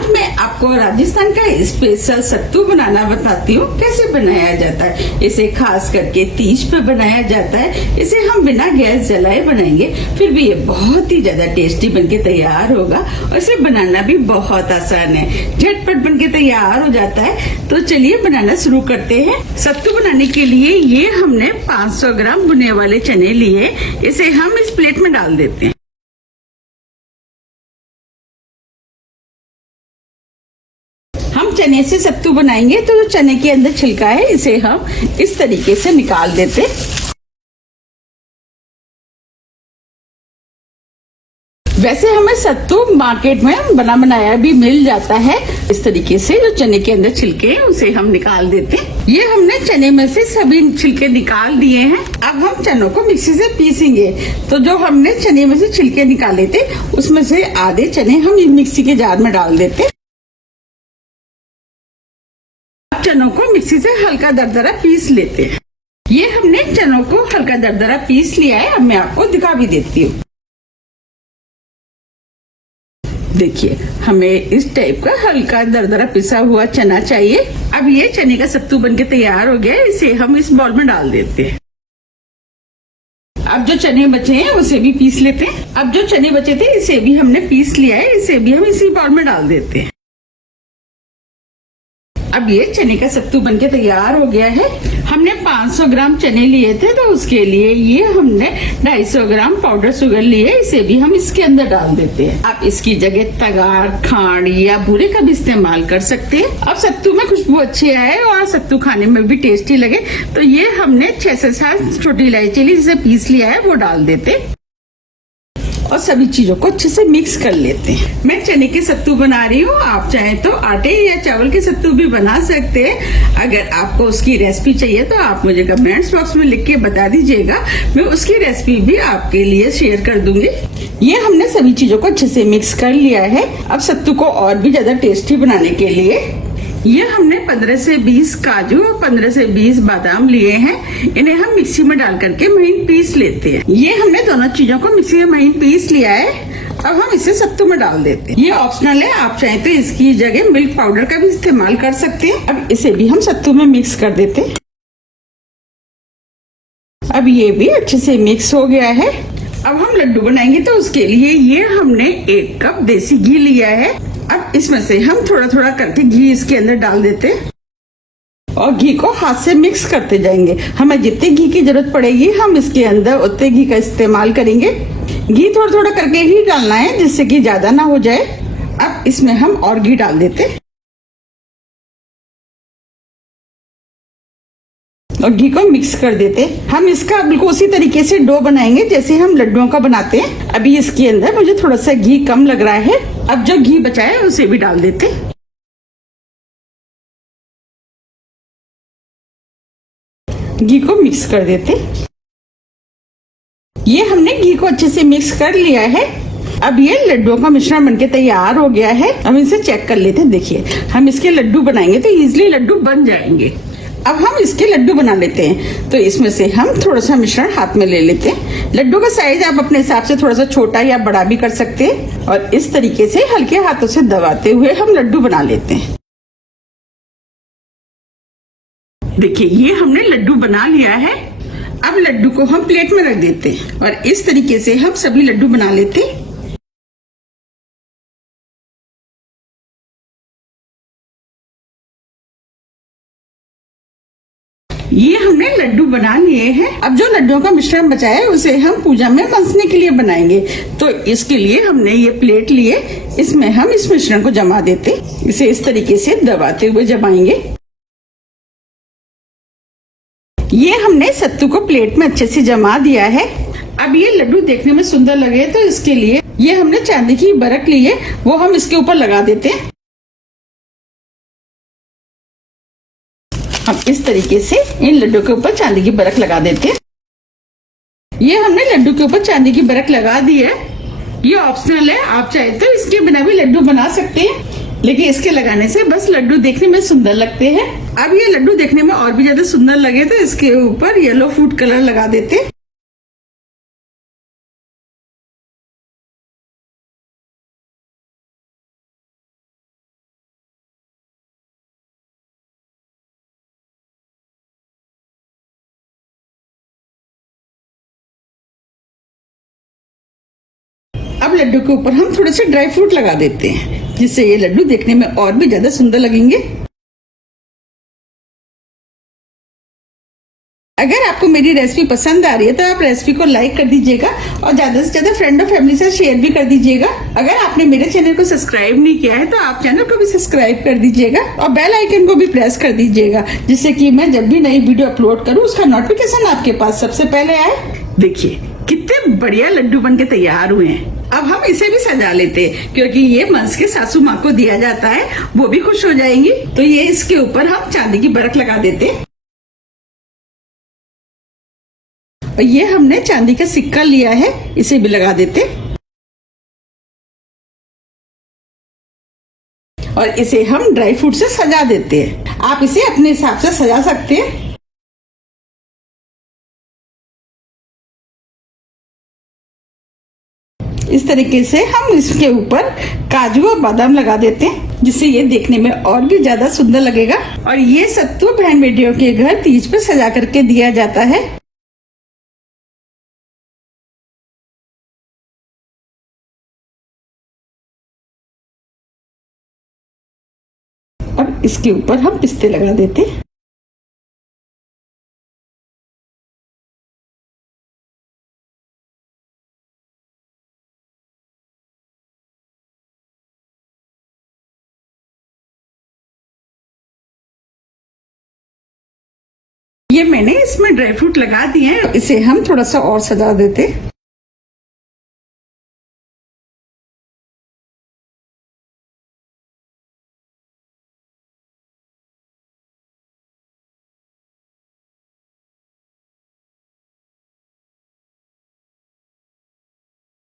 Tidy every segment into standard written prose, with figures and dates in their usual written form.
आज मैं आपको राजस्थान का स्पेशल सत्तू बनाना बताती हूँ कैसे बनाया जाता है। इसे खास करके तीज पे बनाया जाता है। इसे हम बिना गैस जलाए बनाएंगे, फिर भी ये बहुत ही ज्यादा टेस्टी बनके तैयार होगा और इसे बनाना भी बहुत आसान है, झटपट बनके तैयार हो जाता है। तो चलिए बनाना शुरू करते हैं। सत्तू बनाने के लिए ये हमने 500 ग्राम भुने वाले चने लिए, इसे हम इस प्लेट में डाल देते हैं। हम चने से सत्तू बनाएंगे तो जो चने के अंदर छिलका है इसे हम इस तरीके से निकाल देते। वैसे हमें सत्तू मार्केट में बना बनाया भी मिल जाता है। इस तरीके से जो चने के अंदर छिलके हैं उसे हम निकाल देते। ये हमने चने में से सभी छिलके निकाल दिए हैं। अब हम चनों को मिक्सी से पीसेंगे। तो जो हमने चने में से छिलके निकाले थे उसमें से आधे चने हम मिक्सी के जार में डाल देते। चनों को मिक्सी से हल्का दरदरा पीस लेते हैं। ये हमने चनों को हल्का दरदरा पीस लिया है। अब मैं आपको दिखा भी देती हूँ। देखिए, हमें इस टाइप का हल्का दरदरा पिसा हुआ चना चाहिए। अब ये चने का सत्तू बनके तैयार हो गया है। इसे हम इस बाउल में डाल देते हैं। अब जो चने बचे हैं उसे भी पीस लेते हैं। अब जो चने बचे थे इसे भी हमने पीस लिया है। इसे भी हम इसी बाउल में डाल देते हैं। अब ये चने का सत्तू बनके तैयार हो गया है। हमने 500 ग्राम चने लिए थे तो उसके लिए ये हमने 250 ग्राम पाउडर शुगर लिए, इसे भी हम इसके अंदर डाल देते हैं। आप इसकी जगह तगार, खांड या बूरे का भी इस्तेमाल कर सकते हैं। अब सत्तू में खुशबू अच्छी आए और सत्तू खाने में भी टेस्टी लगे तो ये हमने 6 से 7 छोटी इलायची जिसे पीस लिया है वो डाल देते और सभी चीजों को अच्छे से मिक्स कर लेते हैं। मैं चने के सत्तू बना रही हूँ, आप चाहें तो आटे या चावल के सत्तू भी बना सकते हैं। अगर आपको उसकी रेसिपी चाहिए तो आप मुझे कमेंट्स बॉक्स में लिख के बता दीजिएगा, मैं उसकी रेसिपी भी आपके लिए शेयर कर दूंगी। ये हमने सभी चीजों को अच्छे से मिक्स कर लिया है। अब सत्तू को और भी ज्यादा टेस्टी बनाने के लिए ये हमने 15 से 20 काजू और 15 से 20 बादाम लिए हैं। इन्हें हम मिक्सी में डाल करके महीन पीस लेते हैं। ये हमने दोनों चीजों को मिक्सी में महीन पीस लिया है। अब हम इसे सत्तू में डाल देते हैं। ये ऑप्शनल है, आप चाहें तो इसकी जगह मिल्क पाउडर का भी इस्तेमाल कर सकते हैं। अब इसे भी हम सत्तू में मिक्स कर देते हैं। अब ये भी अच्छे से मिक्स हो गया है। अब हम लड्डू बनाएंगे तो उसके लिए ये हमने 1 कप देसी घी लिया है। अब इसमें से हम थोड़ा थोड़ा करके घी इसके अंदर डाल देते और घी को हाथ से मिक्स करते जाएंगे। हमें जितने घी की जरूरत पड़ेगी हम इसके अंदर उतने घी का इस्तेमाल करेंगे। घी थोड़ा थोड़ा करके ही डालना है जिससे कि ज्यादा ना हो जाए। अब इसमें हम और घी डाल देते और घी को मिक्स कर देते। हम इसका बिल्कुल उसी तरीके से डो बनाएंगे जैसे हम लड्डुओं का बनाते हैं। अभी इसके अंदर मुझे थोड़ा सा घी कम लग रहा है। अब जो घी बचा है उसे भी डाल देते। घी को मिक्स कर देते। ये हमने घी को अच्छे से मिक्स कर लिया है। अब ये लड्डुओं का मिश्रण बनके तैयार हो गया है। हम इसे चेक कर लेते हैं। देखिए, हम इसके लड्डू बनाएंगे तो इजीली लड्डू बन जाएंगे। अब हम इसके लड्डू बना लेते हैं। तो इसमें से हम थोड़ा सा मिश्रण हाथ में ले लेते हैं। लड्डू का साइज आप अपने हिसाब से थोड़ा सा छोटा या बड़ा भी कर सकते हैं और इस तरीके से हल्के हाथों से दबाते हुए हम लड्डू बना लेते हैं। देखिए, ये हमने लड्डू बना लिया है। अब लड्डू को हम प्लेट में रख देते हैं और इस तरीके से हम सभी लड्डू बना लेते हैं। ये हमने लड्डू बना लिए हैं। अब जो लड्डुओं का मिश्रण बचा है उसे हम पूजा में मनसने के लिए बनाएंगे। तो इसके लिए हमने ये प्लेट लिए, इसमें हम इस मिश्रण को जमा देते। इसे इस तरीके से दबाते हुए जमाएंगे। ये हमने सत्तू को प्लेट में अच्छे से जमा दिया है। अब ये लड्डू देखने में सुंदर लगे तो इसके लिए ये हमने चांदी की बरक ली है, वो हम इसके ऊपर लगा देते हैं। हम इस तरीके से इन लड्डू के ऊपर चांदी की बरक लगा देते हैं। ये हमने लड्डू के ऊपर चांदी की बरक लगा दी है। ये ऑप्शनल है, आप चाहे तो इसके बिना भी लड्डू बना सकते हैं, लेकिन इसके लगाने से बस लड्डू देखने में सुंदर लगते हैं। अब ये लड्डू देखने में और भी ज्यादा सुंदर लगे तो इसके ऊपर येलो फूड कलर लगा देते। लड्डू के ऊपर हम थोड़े से ड्राई फ्रूट लगा देते हैं, जिससे ये लड्डू देखने में और भी ज्यादा सुंदर लगेंगे। अगर आपको मेरी रेसिपी पसंद आ रही है तो आप रेसिपी को लाइक कर दीजिएगा और ज्यादा से ज्यादा फ्रेंड और फैमिली से शेयर भी कर दीजिएगा। अगर आपने मेरे चैनल को सब्सक्राइब नहीं किया है तो आप चैनल को भी सब्सक्राइब कर दीजिएगा और बेल आइकन को भी प्रेस कर दीजिएगा, जिससे कि मैं जब भी नई वीडियो अपलोड करूँ उसका नोटिफिकेशन आपके पास सबसे पहले आए। देखिए कितने बढ़िया लड्डू बन के तैयार हुए हैं। अब हम इसे भी सजा लेते हैं, क्योंकि ये मंस के सासू माँ को दिया जाता है, वो भी खुश हो जाएंगी। तो ये इसके ऊपर हम चांदी की बरक लगा देते हैं। और ये हमने चांदी का सिक्का लिया है, इसे भी लगा देते और इसे हम ड्राई फ्रूट से सजा देते हैं। आप इसे अपने हिसाब से सजा सकते हैं। इस तरीके से हम इसके ऊपर काजू और बादाम लगा देते हैं, जिससे ये देखने में और भी ज्यादा सुंदर लगेगा। और ये सत्तू बहन बेटियों के घर तीज पे सजा करके दिया जाता है। और इसके ऊपर हम पिस्ते लगा देते हैं। ये मैंने इसमें ड्राई फ्रूट लगा दिए हैं, इसे हम थोड़ा सा और सजा देते हैं।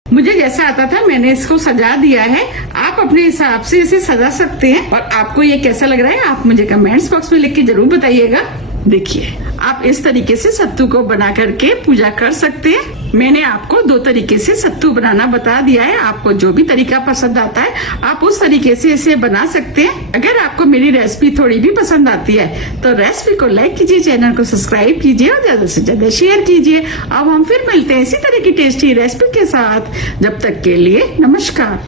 मुझे जैसा आता था मैंने इसको सजा दिया है। आप अपने हिसाब से इसे सजा सकते हैं। और आपको ये कैसा लग रहा है आप मुझे कमेंट्स बॉक्स में लिख के जरूर बताइएगा। देखिए आप इस तरीके से सत्तू को बना करके पूजा कर सकते हैं। मैंने आपको 2 तरीके से सत्तू बनाना बता दिया है। आपको जो भी तरीका पसंद आता है आप उस तरीके से इसे बना सकते हैं। अगर आपको मेरी रेसिपी थोड़ी भी पसंद आती है तो रेसिपी को लाइक कीजिए, चैनल को सब्सक्राइब कीजिए और ज्यादा से ज्यादा शेयर कीजिए। अब हम फिर मिलते हैं इसी तरह की टेस्टी रेसिपी के साथ। जब तक के लिए नमस्कार।